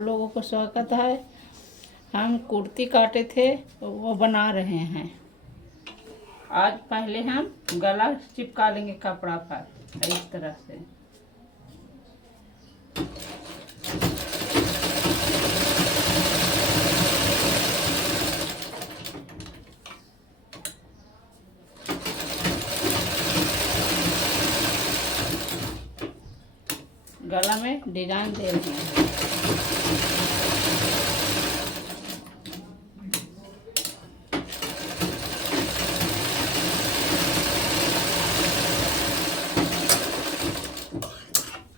लोगों को स्वागत है। हम कुर्ती काटे थे वो बना रहे हैं। आज पहले हम गला चिपका लेंगे कपड़ा पर इस तरह से। गला में डिजाइन दे रहे हैं।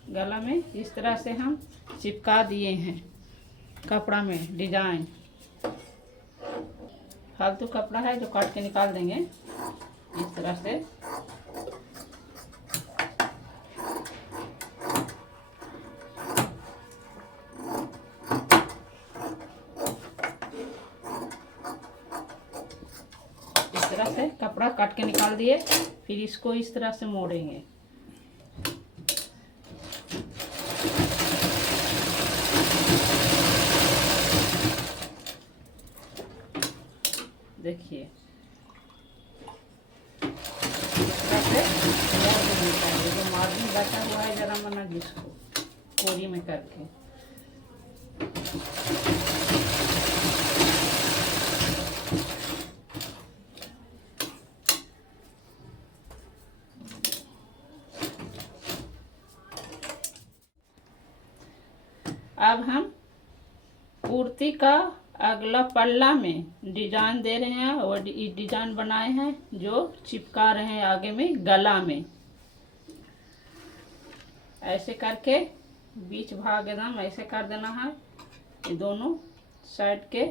गला में इस तरह से हम चिपका दिए हैं कपड़ा में डिजाइन। फालतू कपड़ा है जो काट के निकाल देंगे इस तरह से। इस तरह से कपड़ा काट के निकाल दिए, फिर इसको इस तरह से मोड़ेंगे। देखिए जो मार्जिन बचा हुआ है जरा मना जिसको कोरी में करके अब हम कुर्ती का अगला पल्ला में डिजाइन दे रहे हैं और डिजाइन बनाए हैं जो चिपका रहे हैं आगे में गला में। ऐसे करके बीच भाग एकदम ऐसे कर देना है। ये दोनों साइड के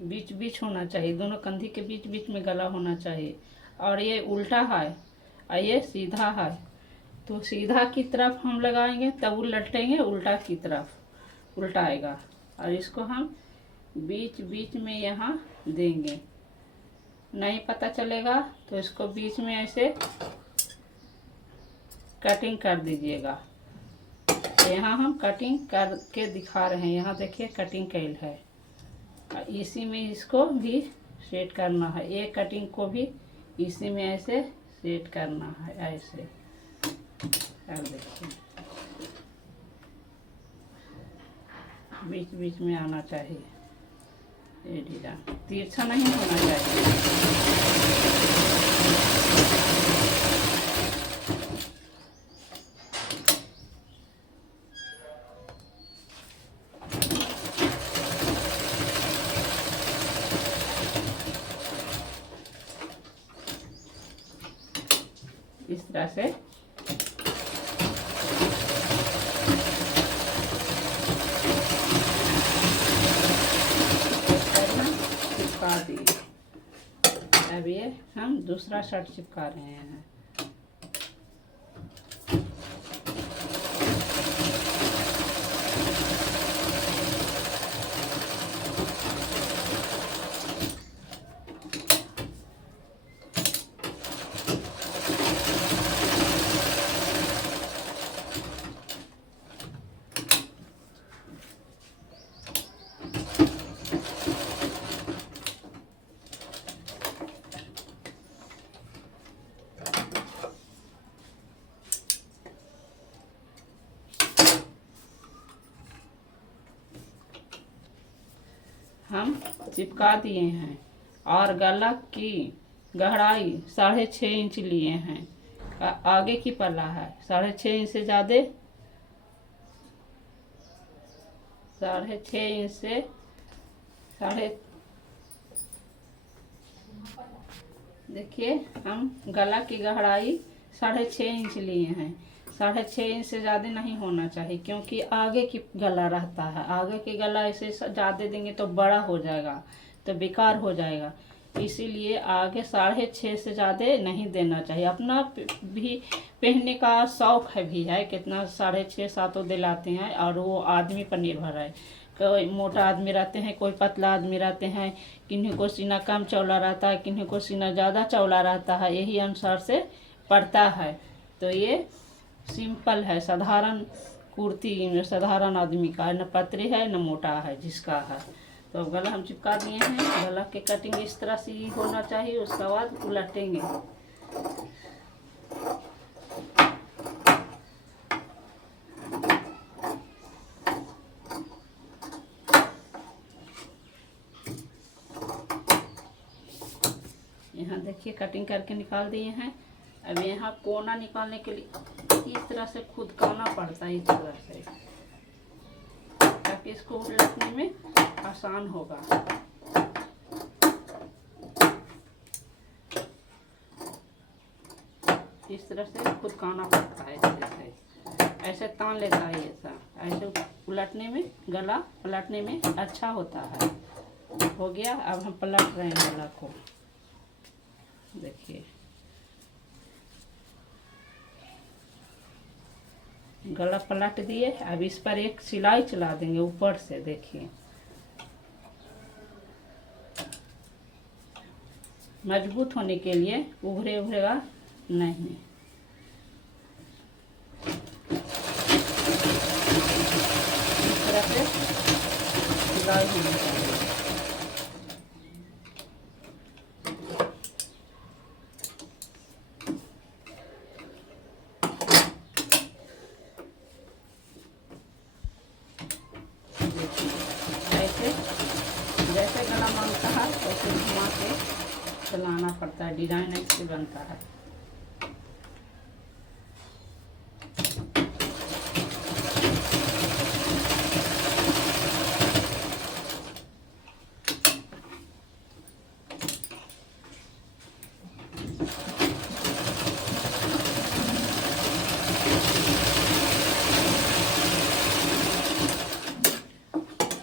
बीच बीच होना चाहिए, दोनों कंधी के बीच बीच में गला होना चाहिए। और ये उल्टा है और ये सीधा है, तो सीधा की तरफ हम लगाएंगे तब उलटेंगे, उल्टा की तरफ उल्टाएगा। और इसको हम बीच बीच में यहाँ देंगे, नहीं पता चलेगा तो इसको बीच में ऐसे कटिंग कर दीजिएगा। यहाँ हम कटिंग करके दिखा रहे हैं, यहाँ देखिए कटिंग कैल है। इसी में इसको भी सेट करना है, एक कटिंग को भी इसी में ऐसे सेट करना है। ऐसे देखिए बीच बीच में आना चाहिए, ये डिजाइन तिरछा नहीं होना चाहिए। इस तरह से चिपका दिए। अब ये हम दूसरा शर्ट चिपका रहे हैं। हम चिपका दिए हैं और गला की गहराई 6.5 इंच लिए हैं। आगे की पल्ला है 6.5 इंच से ज़्यादा, 6.5 इंच से देखिए हम गला की गहराई 6.5 इंच लिए हैं। 6.5 इंच से ज़्यादा नहीं होना चाहिए, क्योंकि आगे की गला रहता है। आगे की गला ऐसे ज़्यादा देंगे तो बड़ा हो जाएगा, तो बेकार हो जाएगा। इसीलिए आगे 6.5 से ज़्यादा नहीं देना चाहिए। अपना भी पहनने का शौक भी है, कितना 6.5 7 दिलाते हैं, और वो आदमी पर निर्भर है। कोई मोटा आदमी रहते हैं, कोई पतला आदमी रहते हैं, किन्हीं को सीना कम चौड़ा रहता है, किन्हीं को सीना ज़्यादा चौड़ा रहता है, यही अनुसार से पड़ता है। तो ये सिंपल है, साधारण कुर्ती में साधारण आदमी का है, न पतरे है न मोटा है जिसका है। तो अब गला हम चिपका दिए हैं। गला के कटिंग इस तरह से ही होना चाहिए। उसके बाद उलटेंगे। यहाँ देखिए कटिंग करके निकाल दिए हैं। अब यहाँ कोना निकालने के लिए इस तरह से खुदकाना पड़ता है, इस तरह से, ताकि इसको उलटने में आसान होगा। इस तरह से खुदकाना पड़ता है, ऐसे तान लेता है। ऐसे उलटने में, गला पलटने में अच्छा होता है। हो गया। अब हम पलट रहे हैं गला को। देखिए गला पलट दिए। अब इस पर एक सिलाई चला देंगे ऊपर से। देखिए मजबूत होने के लिए, उभरेगा नहीं। इस तरह से सिलाई होनी चाहिए। ऐसे जैसे गला मांगता है वैसे घुमा के चलाना पड़ता है। डिजाइन ऐसे बनता है।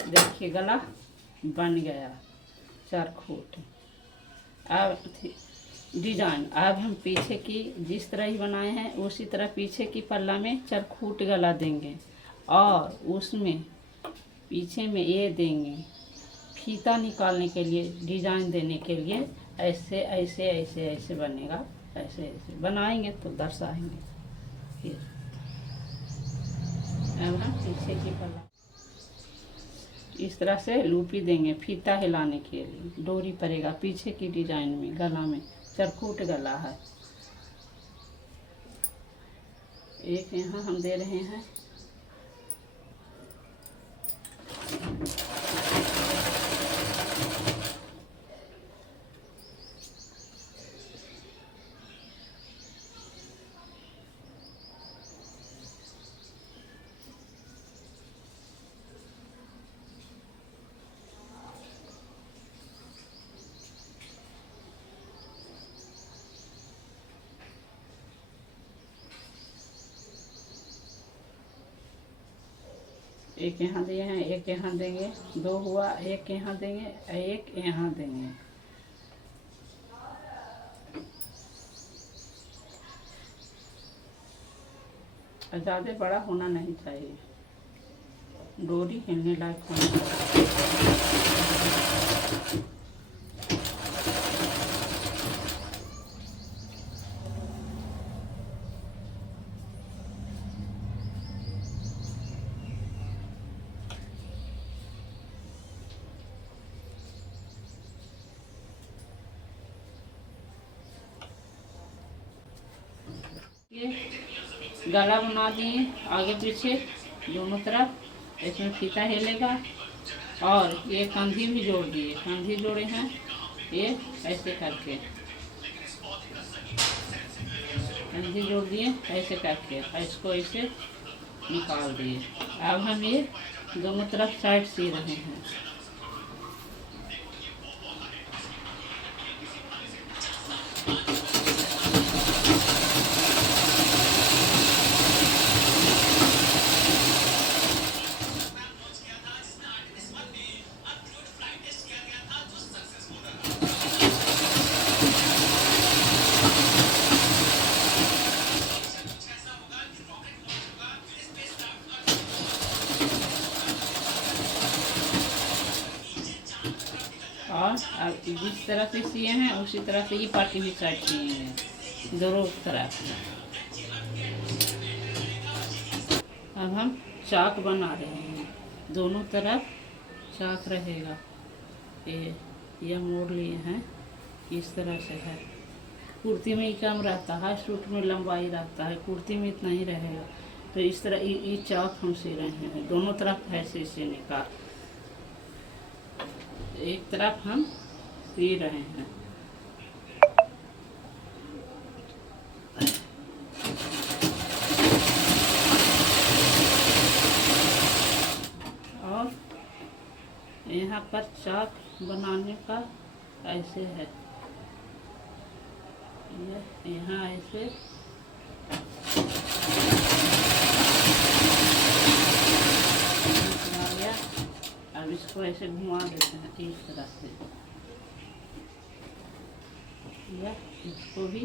देखिए गला बन गया चरखूट। अब डिजाइन, अब हम पीछे की जिस तरह ही बनाए हैं उसी तरह पीछे की पल्ला में चरखूट गला देंगे और उसमें पीछे में ये देंगे फीता निकालने के लिए, डिजाइन देने के लिए। ऐसे ऐसे ऐसे ऐसे बनेगा। ऐसे ऐसे बनाएंगे तो दर्शाएंगे। फिर अब हम पीछे की पल्ला इस तरह से लूपी देंगे फीता हिलाने के लिए। डोरी पड़ेगा पीछे की डिजाइन में। गला में चरखूट गला है। एक यहाँ हम दे रहे हैं। एक यहाँ दिए हैं, एक यहाँ देंगे, दो हुआ। एक यहाँ देंगे, एक यहाँ देंगे। ज़्यादा बड़ा होना नहीं चाहिए। डोरी हिलने लायक होना चाहिए। ये गला बना दिए आगे पीछे दोनों तरफ। इसमें फीता हिलेगा और ये कंधी भी जोड़ दिए। कंधी जोड़े हैं ये ऐसे करके, कंधी जोड़ दिए ऐसे करके। इसको ऐसे निकाल दिए। अब हम ये दोनों तरफ साइड सी रहे हैं। और अब जिस तरह से सिए हैं उसी तरह से ये पार्टी भी साइड सिए हैं दोनों तरफ। अब हम चाक बना रहे हैं, दोनों तरफ चाक रहेगा। ये मोड़ लिए हैं, इस तरह से है। कुर्ती में ही कम रहता है, सूट में लंबाई रहता है, कुर्ती में इतना ही रहेगा। तो इस तरह ये चाक हम सी रहे हैं, दोनों तरफ ऐसे सीने का। एक तरफ हम सी रहे हैं। और यहाँ पर चाक बनाने का ऐसे है, ये यहाँ ऐसे आ गया। अब इसको ऐसे घुमा देते हैं इस तरह से, या इसको भी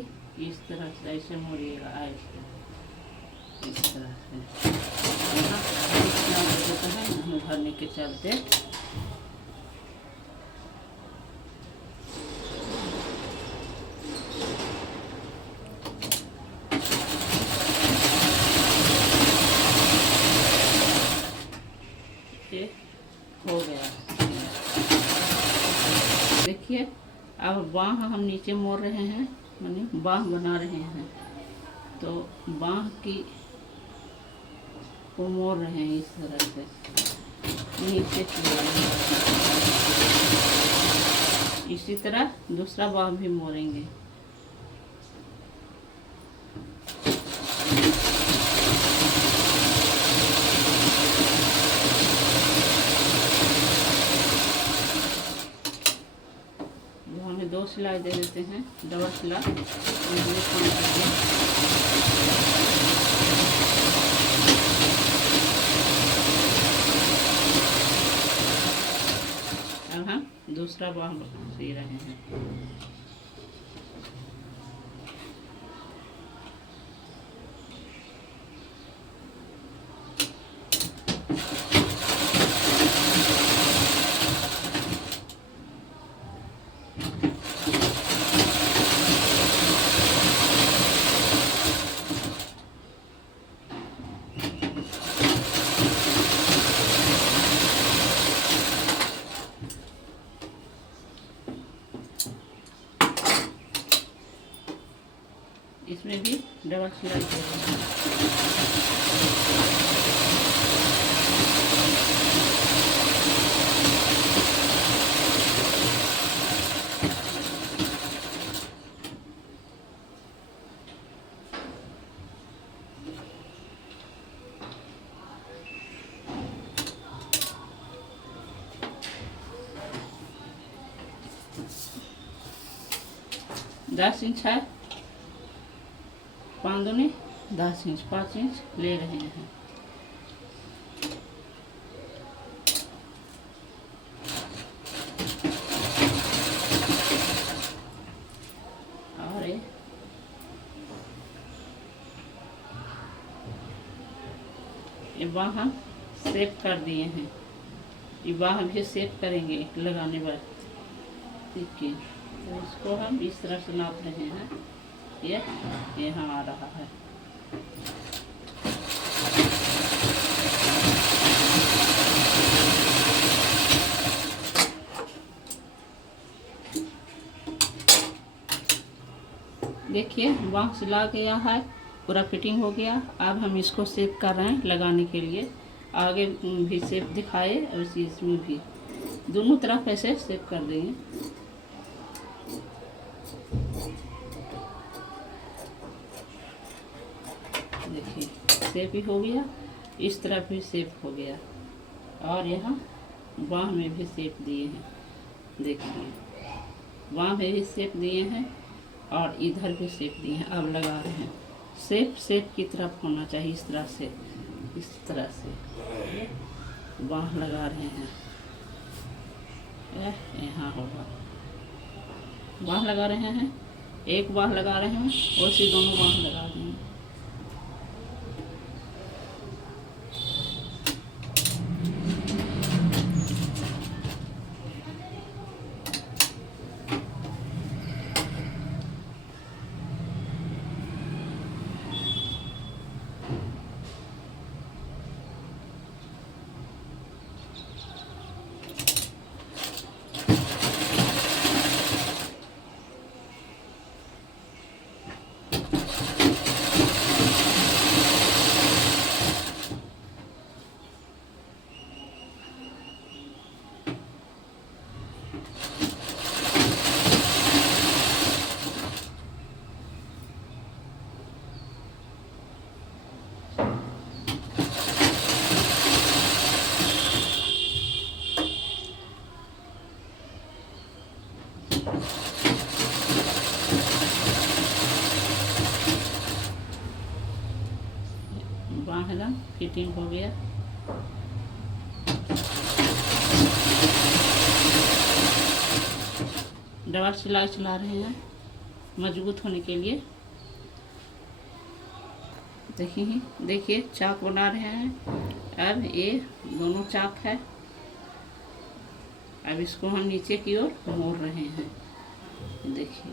इस तरह से ऐसे मोड़िएगा, ऐसे इस तरह से। यहाँ देते हैं नहीं भरने के चलते। हो गया, देखिए। अब बाँह हम नीचे मोड़ रहे हैं, माने बाँह बना रहे हैं। तो बाँह की को मोड़ रहे हैं इस तरह से नीचे की। इसी तरह दूसरा बाँह भी मोड़ेंगे। हमें 2 सिलाई दे देते हैं, डबल सिलाई। अब हम दूसरा बाँह सी रहे हैं। इसमें भी डबल सिलाई करेंगे। दस इंच है, 5 दूनी 10 इंच, 5 इंच ले रहे हैं। और ये बाँह हम सेट कर दिए हैं, ये बाँह भी सेट करेंगे लगाने बाद। ठीक है, तो इसको हम इस तरह से नाप रहे हैं। ये यहाँ आ रहा है। देखिए बाँह सिला गया है, पूरा फिटिंग हो गया। अब हम इसको सेट कर रहे हैं लगाने के लिए। आगे भी सेप दिखाए और इसमें भी दोनों तरफ ऐसे सेप कर देंगे। देखिए सेप ही हो गया, इस तरफ भी सेप हो गया और यहाँ बाँह में भी सेप दिए हैं। देखिए बाँह में भी सेप दिए हैं और इधर भी सेप दिए हैं। अब लगा रहे हैं। सेप की तरफ होना चाहिए, इस तरह से, इस तरह से बाँह लगा रहे हैं। यहाँ होगा, बाँह लगा रहे हैं, एक बाँह लगा रहे हैं, वैसे दोनों बाँह लगा रहे हैं। फिटिंग हो गया। डबल सिलाई चला रहे हैं मजबूत होने के लिए। देखिए चाक बना रहे हैं। अब ये दोनों चाक है, अब इसको हम नीचे की ओर मोड़ रहे हैं। देखिए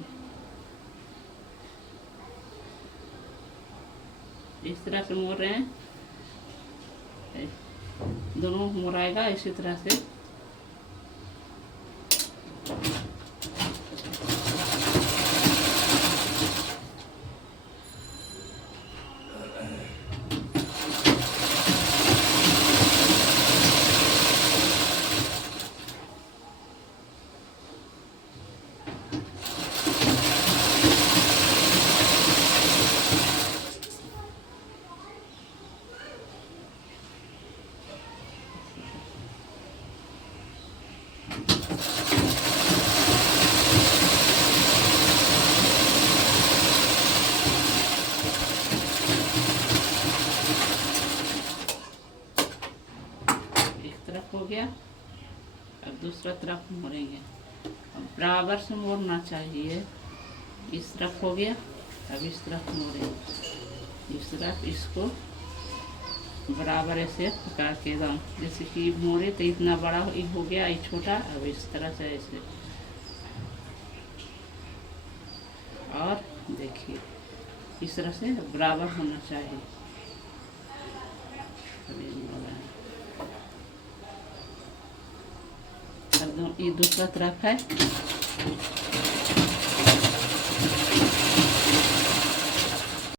इस तरह से मोड़ रहे हैं, दोनों मोड़ाएगा इसी तरह से। हो गया। अब दूसरा तरफ मोड़ेंगे, बराबर से मोड़ना चाहिए। इस तरफ हो गया, अब इस तरफ मोड़ेंगे। इस तरफ इसको बराबर ऐसे पकड़ के एकदम, जैसे कि मोड़े तो इतना बड़ा हो गया, ये छोटा। अब इस तरह से ऐसे, और देखिए इस तरह से बराबर होना चाहिए। ये दूसरा तरफ है।